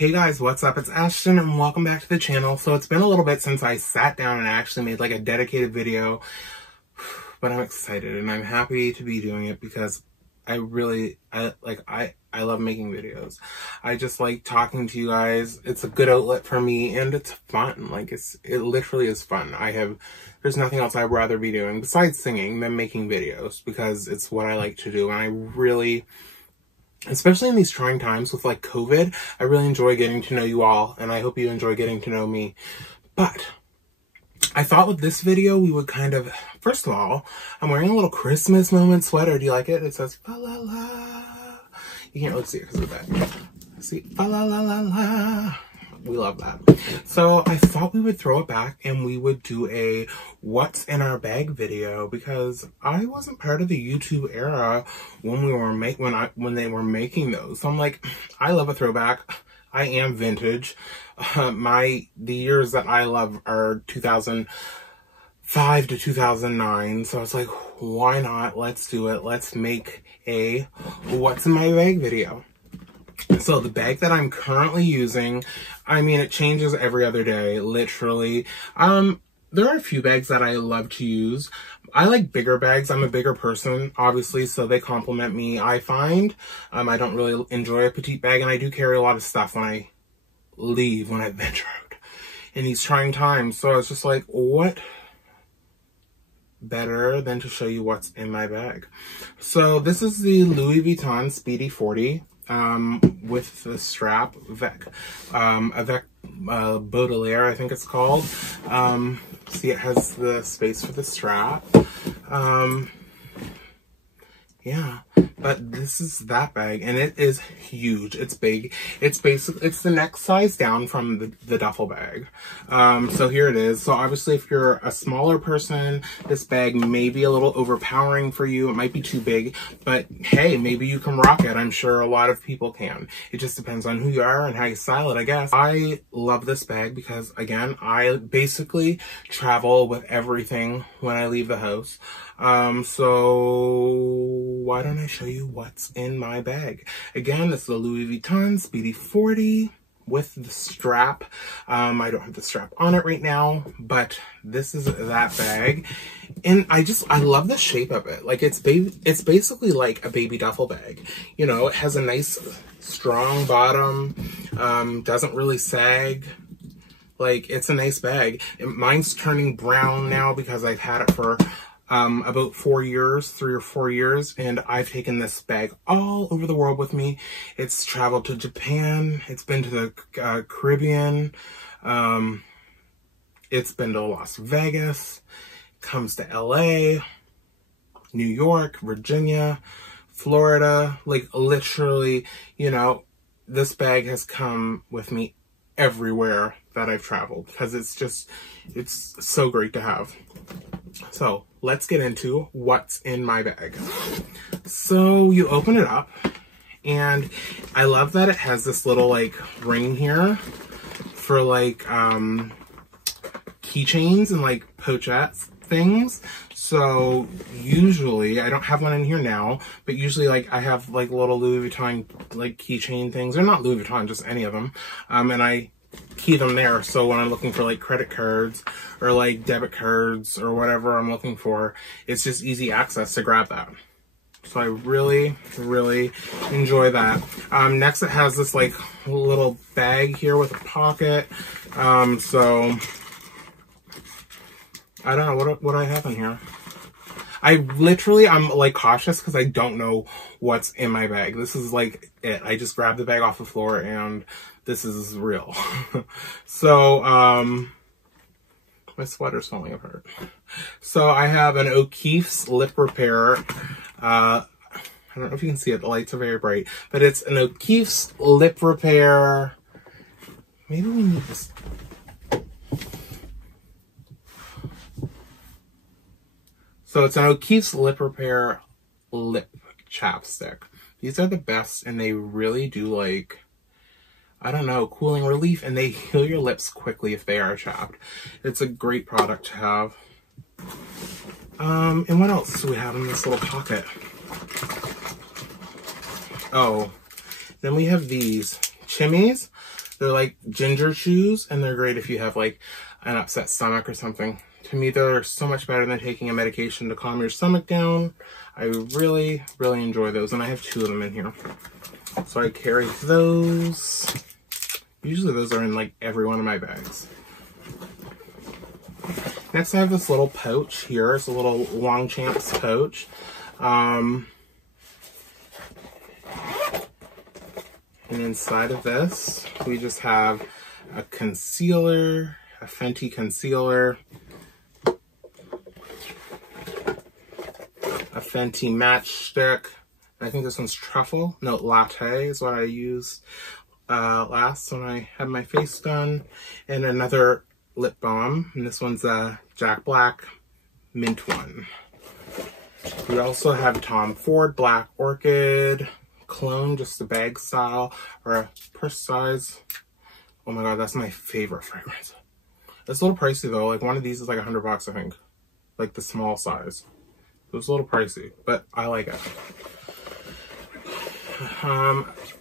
Hey guys, what's up? It's Ashton and welcome back to the channel. So it's been a little bit since I sat down and actually made like a dedicated video, but I'm excited and I'm happy to be doing it because I love making videos. I just like talking to you guys. It's a good outlet for me and it's fun. Like it literally is fun. There's nothing else I'd rather be doing besides singing than making videos because it's what I like to do. And I really, especially in these trying times with like COVID, I really enjoy getting to know you all and I hope you enjoy getting to know me. But I thought with this video we would kind of, first of all, I'm wearing a little Christmas moment sweater. Do you like it? It says fa la la. You can't really see it because of that. See, fa la la la la. We love that. So I thought we would throw it back and we would do a what's in our bag video because I wasn't part of the YouTube era when they were making those. So I'm like, I love a throwback. I am vintage. The years that I love are 2005 to 2009. So I was like, why not? Let's do it. Let's make a what's in my bag video. So the bag that I'm currently using, I mean, it changes every other day, literally. There are a few bags that I love to use. I like bigger bags. I'm a bigger person, obviously, so they complement me, I find. I don't really enjoy a petite bag, and I do carry a lot of stuff when I venture out in these trying times. So it's just like, what better than to show you what's in my bag? So this is the Louis Vuitton Speedy 40. With the strap, Avec Baudelaire, I think it's called. See, it has the space for the strap. Yeah, but this is that bag, and it is huge. It's big. It's the next size down from the duffel bag. So here it is. So obviously, if you're a smaller person, this bag may be a little overpowering for you. It might be too big, but hey, maybe you can rock it. I'm sure a lot of people can. It just depends on who you are and how you style it, I guess. I love this bag because, again, I basically travel with everything when I leave the house. So why don't I show you what's in my bag? Again, it's the Louis Vuitton Speedy 40 with the strap. I don't have the strap on it right now, but this is that bag. And I love the shape of it. Like it's basically like a baby duffel bag. You know, it has a nice strong bottom, doesn't really sag. Like, it's a nice bag. And mine's turning brown now because I've had it for about 3 or 4 years, and I've taken this bag all over the world with me. It's traveled to Japan, it's been to the Caribbean, it's been to Las Vegas, comes to LA, New York, Virginia, Florida, like literally, you know, this bag has come with me everywhere that I've traveled because it's so great to have. So let's get into what's in my bag. So you open it up and I love that it has this little like ring here for like keychains and like pochettes things. So usually, I don't have one in here now, but usually like I have like little Louis Vuitton like keychain things. They're not Louis Vuitton, just any of them. And I key them there, so when I'm looking for like credit cards or like debit cards or whatever I'm looking for, it's just easy access to grab that. So I really, really enjoy that. Next it has this like little bag here with a pocket. So I don't know what I have in here. I'm like cautious because I don't know what's in my bag. This is like it. I just grabbed the bag off the floor and this is real. So, my sweater's falling apart. So I have an O'Keeffe's lip repair. I don't know if you can see it. The lights are very bright, but it's an O'Keeffe's lip repair. Maybe we need this. So it's an O'Keeffe's lip repair lip chapstick. These are the best and they really do like, I don't know, cooling relief, and they heal your lips quickly if they are chapped. It's a great product to have. And what else do we have in this little pocket? Oh, then we have these chimneys. They're like ginger chews, and they're great if you have like an upset stomach or something. To me, they're so much better than taking a medication to calm your stomach down. I really, really enjoy those, and I have 2 of them in here. So I carry those. Usually those are in like every one of my bags. Next I have this little pouch here. It's a little Longchamps pouch. And inside of this, we just have a concealer, a Fenty concealer, a Fenty matchstick. I think this one's Truffle. No, Latte is what I used last when I had my face done. And another lip balm. And this one's a Jack Black Mint one. We also have Tom Ford Black Orchid Cologne, just a bag style or a purse size. Oh my god, that's my favorite fragrance. It's a little pricey though. Like one of these is like $100, I think. Like the small size. So it's a little pricey, but I like it.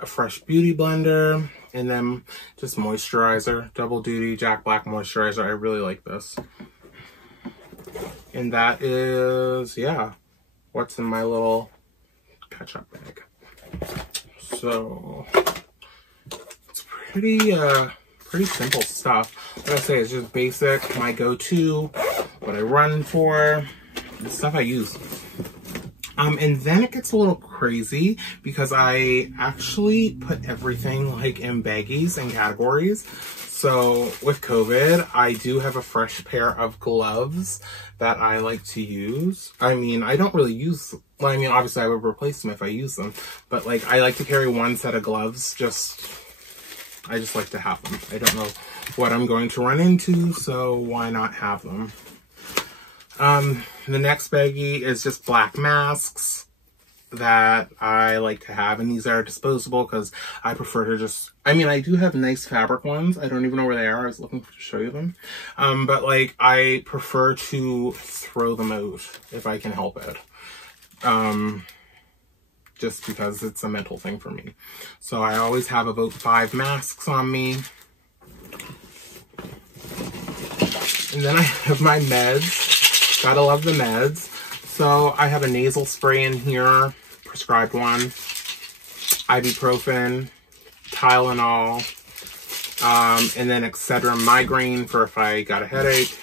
A Fresh Beauty blender, and then just moisturizer, double duty Jack Black moisturizer. I really like this. And that is, yeah, what's in my little catch-up bag. So it's pretty simple stuff. Like I say, it's just basic, my go-to, what I run for, the stuff I use. And then it gets a little crazy because I actually put everything like in baggies and categories. So with COVID, I do have a fresh pair of gloves that I like to use. I mean, I don't really use, well, I mean, obviously I would replace them if I use them, but like I like to carry one set of gloves. I just like to have them. I don't know what I'm going to run into, so why not have them? The next baggie is just black masks that I like to have, and these are disposable because I prefer to just, I mean, I do have nice fabric ones. I don't even know where they are. I was looking to show you them. But like, I prefer to throw them out if I can help it. Just because it's a mental thing for me. So I always have about 5 masks on me. And then I have my meds. Gotta love the meds. So I have a nasal spray in here, prescribed one, ibuprofen, Tylenol, and then Excedrin migraine for if I got a headache.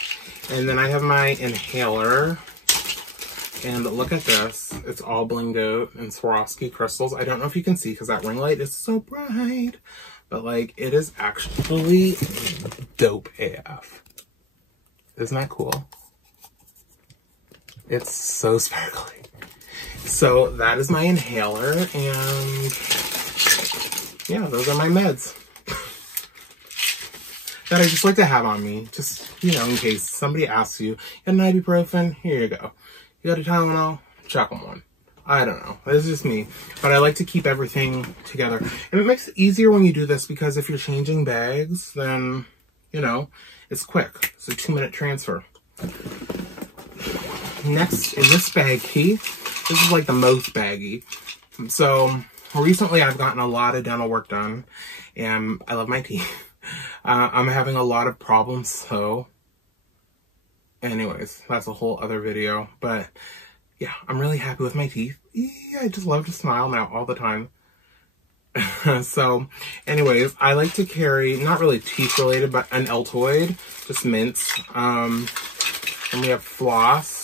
And then I have my inhaler. And look at this. It's all blinged out in Swarovski crystals. I don't know if you can see because that ring light is so bright. But like, it is actually dope AF. Isn't that cool? It's so sparkly. So that is my inhaler, and yeah, those are my meds that I just like to have on me, just, you know, in case somebody asks you, an ibuprofen, here you go. You got a Tylenol, chuck them one. I don't know, it's just me, but I like to keep everything together. And it makes it easier when you do this because if you're changing bags, then, you know, it's quick. It's a 2-minute transfer. Next in this baggie, this is like the most baggy. So recently I've gotten a lot of dental work done and I love my teeth. I'm having a lot of problems, so anyways, that's a whole other video. But yeah, I'm really happy with my teeth. Yeah, I just love to smile now all the time. So anyways, I like to carry, not really teeth related, but an Altoid, just mints. And we have floss.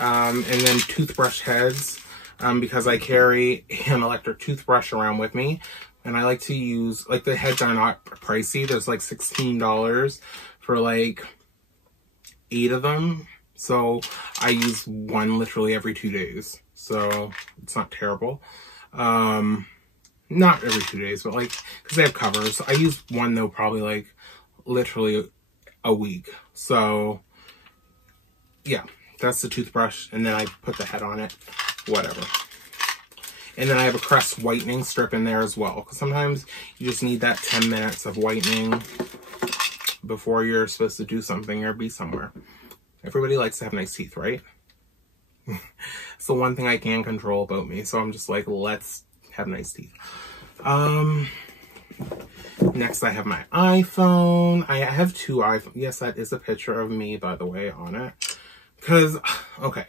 And then toothbrush heads, because I carry an electric toothbrush around with me. And I like to use, like, the heads are not pricey. There's like $16 for like 8 of them. So I use one literally every 2 days. So it's not terrible. Not every 2 days, but like, because they have covers. I use one though, probably like literally a week. So yeah. That's the toothbrush, and then I put the head on it, whatever. And then I have a Crest whitening strip in there as well, because sometimes you just need that 10 minutes of whitening before you're supposed to do something or be somewhere. Everybody likes to have nice teeth, right? It's the one thing I can control about me, so I'm just like, let's have nice teeth. Next, I have my iPhone. I have two iPhones. Yes, that is a picture of me, by the way, on it. Because, okay.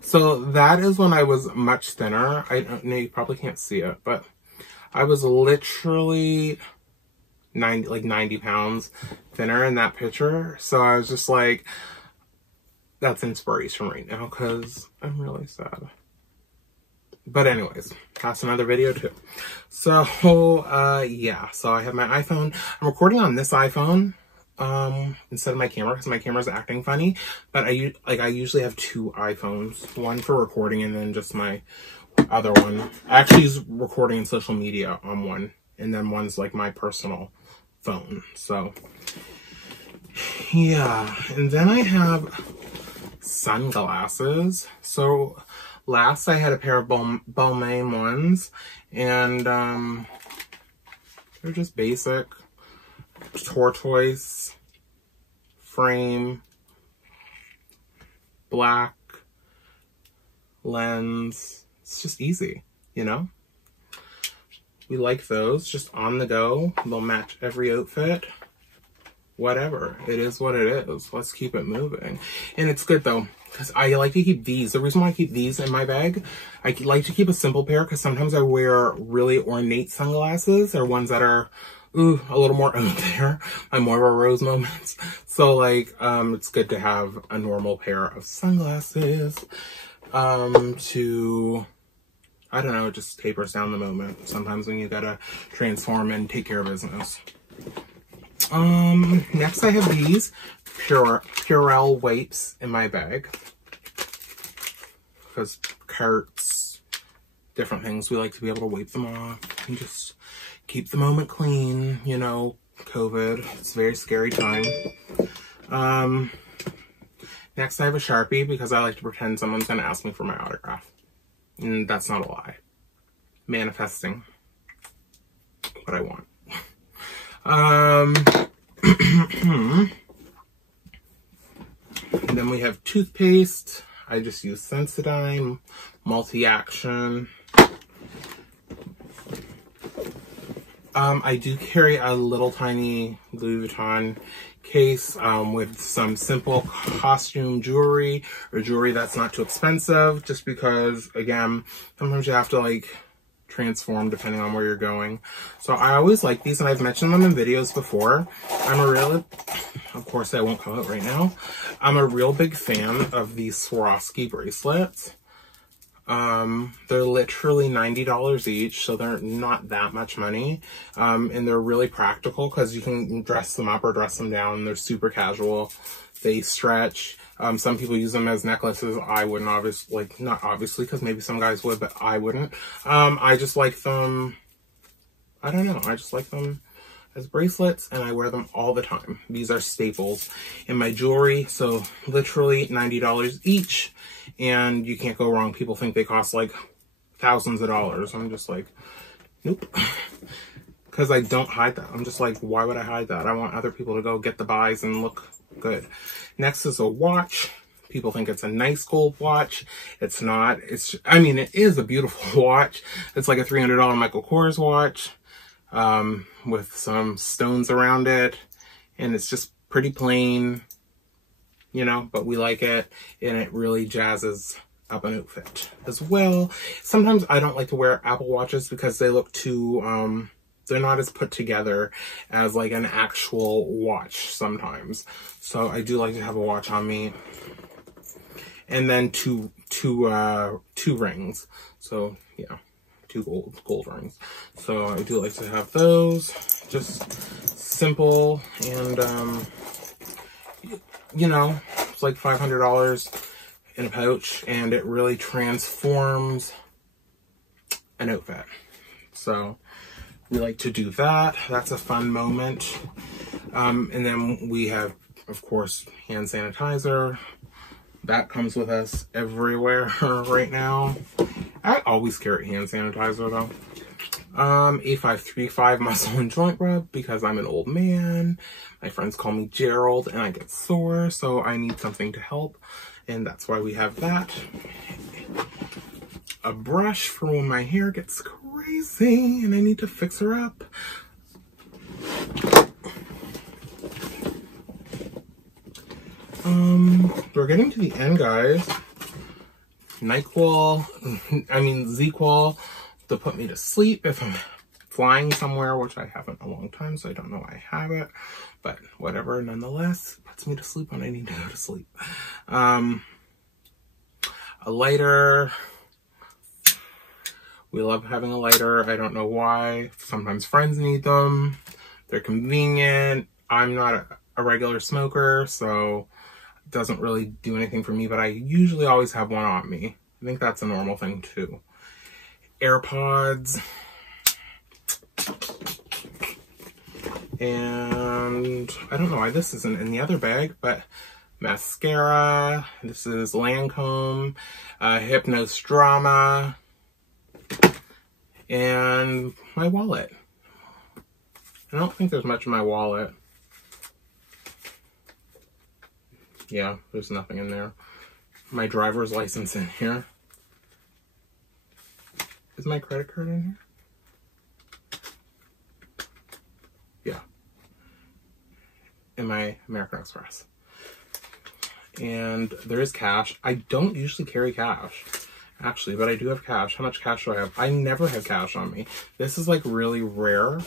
So that is when I was much thinner. I don't know, you probably can't see it, but I was literally 90 pounds thinner in that picture. So I was just like, that's inspiration right now because I'm really sad. But anyways, that's another video too. So, yeah. So I have my iPhone. I'm recording on this iPhone instead of my camera because my camera's acting funny. But I usually have two iPhones. One for recording and then just my other one. I actually use recording and social media on one. And then one's like my personal phone. So, yeah. And then I have sunglasses. So last I had a pair of Balmain ones, and they're just basic tortoise frame, black lens. It's just easy, you know? We like those, just on the go. They'll match every outfit. Whatever. It is what it is. Let's keep it moving. And it's good though, because I like to keep these. The reason why I keep these in my bag, I like to keep a simple pair because sometimes I wear really ornate sunglasses or ones that are, a little more out there. I'm more of a rose moments. So like, it's good to have a normal pair of sunglasses, to, I don't know, it just tapers down the moment. Sometimes when you gotta transform and take care of business. Next I have these Purell wipes in my bag. Because carts, different things, we like to be able to wipe them off and just keep the moment clean, you know, COVID. It's a very scary time. Next I have a Sharpie because I like to pretend someone's going to ask me for my autograph. And that's not a lie. Manifesting what I want. And then we have toothpaste. I just use Sensodyne, multi-action. I do carry a little tiny Louis Vuitton case with some simple costume jewelry or jewelry that's not too expensive, just because, again, sometimes you have to like transform depending on where you're going. So I always like these, and I've mentioned them in videos before. Of course I won't come out right now. I'm a real big fan of these Swarovski bracelets. They're literally $90 each, so they're not that much money. And they're really practical because you can dress them up or dress them down. They're super casual. They stretch. Some people use them as necklaces. I wouldn't, obviously, like, not obviously, because maybe some guys would, but I wouldn't. I just like them, I don't know, I just like them as bracelets, and I wear them all the time. These are staples in my jewelry, so literally $90 each, and you can't go wrong. People think they cost like thousands of dollars. I'm just like, nope. Because I don't hide that. I'm just like, why would I hide that? I want other people to go get the buys and look good. Next is a watch. People think it's a nice gold watch. It's not. I mean, it is a beautiful watch. It's like a $300 Michael Kors watch, with some stones around it. And it's just pretty plain, you know, but we like it. And it really jazzes up an outfit as well. Sometimes I don't like to wear Apple watches because they look too, they're not as put together as like an actual watch sometimes. So I do like to have a watch on me. And then two rings. So yeah, two gold rings. So I do like to have those. Just simple, and you know, it's like $500 in a pouch, and it really transforms an outfit. So we like to do that. That's a fun moment. And then we have, of course, hand sanitizer. That comes with us everywhere right now. I always carry hand sanitizer though. A535 muscle and joint rub because I'm an old man. My friends call me Gerald and I get sore, so I need something to help. And that's why we have that. A brush for when my hair gets crazy and I need to fix her up. We're getting to the end, guys. ZQuil to put me to sleep if I'm flying somewhere, which I haven't in a long time, so I don't know why I have it. But whatever, nonetheless, puts me to sleep when I need to go to sleep. A lighter. We love having a lighter. I don't know why. Sometimes friends need them. They're convenient. I'm not a regular smoker, so it doesn't really do anything for me, but I usually always have one on me. I think that's a normal thing too. AirPods. And I don't know why this isn't in the other bag, but mascara. This is Lancome, Hypnos Drama, and my wallet. I don't think there's much in my wallet. Yeah, there's nothing in there. My driver's license in here. Is my credit card in here? Yeah. And my American Express. And there is cash. I don't usually carry cash, actually, but I do have cash. How much cash do I have? I never have cash on me. This is like really rare.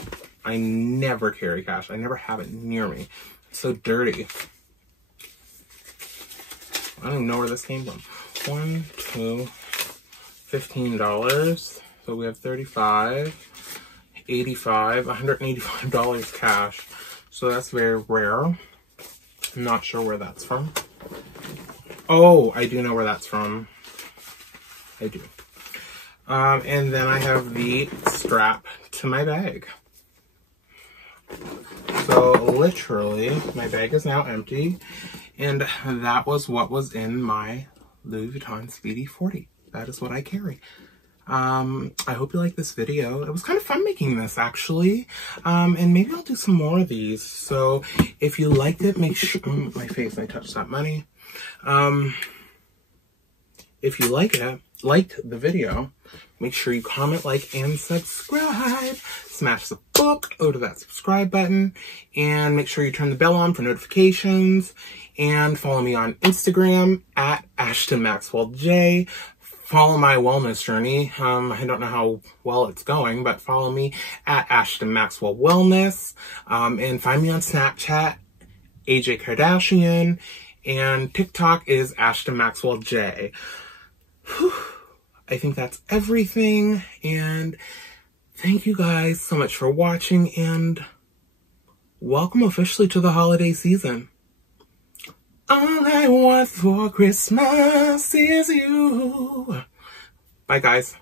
I never carry cash. I never have it near me. It's so dirty. I don't even know where this came from. $15. So we have $35, $85, $185 cash. So that's very rare. I'm not sure where that's from. Oh, I do know where that's from. I do. And then I have the strap to my bag. So literally, my bag is now empty. And that was what was in my Louis Vuitton Speedy 40. That is what I carry. I hope you like this video. It was kind of fun making this, actually. And maybe I'll do some more of these. So if you liked it, make sure... my face, I touched that money. If you liked the video, make sure you comment, like, and subscribe. Smash the book, go to that subscribe button, and make sure you turn the bell on for notifications. And follow me on Instagram at Ashton Maxwell J. Follow my wellness journey. I don't know how well it's going, but follow me at Ashton Maxwell Wellness. And find me on Snapchat, AJ Kardashian, and TikTok is Ashton Maxwell J. Whew. I think that's everything, and thank you guys so much for watching, and welcome officially to the holiday season. All I want for Christmas is you. Bye, guys.